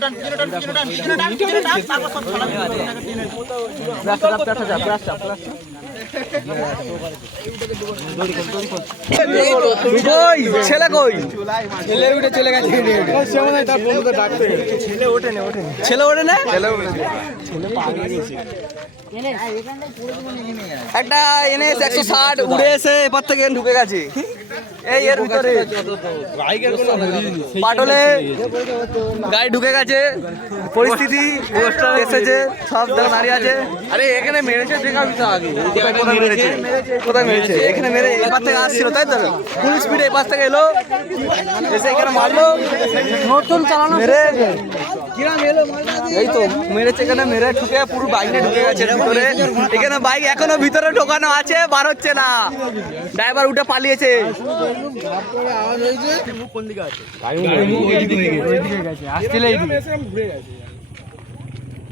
টান টান টান টান কই? ছেলে কই? ছেলে ওঠে না? একটা এনএস একশো ষাট উড়ে এসে এপার থেকে ঢুকে গেছে। এই এর ভিতরে। পাটলে গাড়ি ঢুকে গেছে। পরিস্থিতি এসেছে সব দাঁড়িয়ে আছে। আরে এখানে মেরেছে দেখাবি তো আগে। কোথায় মেরেছে? কোথায় মেরেছে? এখানে মেরে এপার থেকে আসছিল তাই তো? ফুল স্পিডে এপার থেকে এলো। এসে এখানে মারলো। নতুন চালানো মেরে এই তো মেরেছে এখানে মেরে ঠুকে পুরো বাইকে ঢুকে গেছে ভিতরে। এখানে বাইক এখনও ভিতরে ঢোকানো আছে বার হচ্ছে না। ড্রাইভার উঠে পালিয়েছে।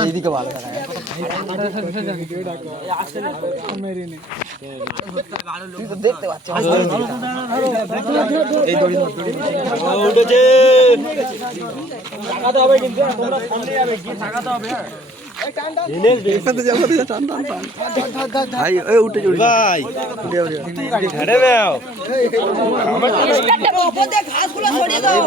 এইদিকে ভালো দেখতে পাচ্ছিস এই দড়ি উঠেছে ভাই ওই উঠে চড়ি ভাই ঘাসগুলো সরিয়ে দাও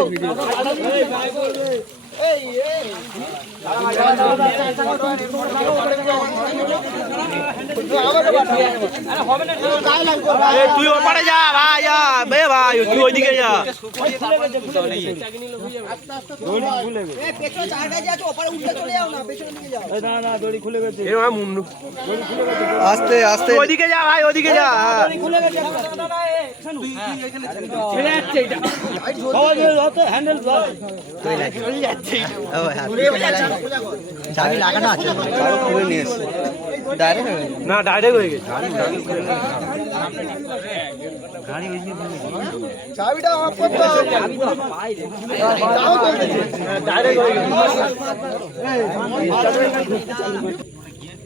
তুই ওপারে যা ভাই যা বে ভাই তুই ওইদিকে যা। আস্তে আস্তে। ওইদিকে যা ভাই ওইদিকে যা। চাবি লাগানো আছে। খুলে নিয়ে এসছে ডাইরেক্ট না ডাইরেক্ট হয়ে গেছে। চাবিটা অফ করতে ডাইরেক্ট হয়ে গেছে।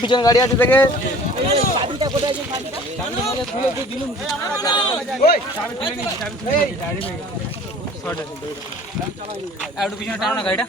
পিছনে গাড়ি আছে থেকে একটু পিছনে টানো না গাড়িটা।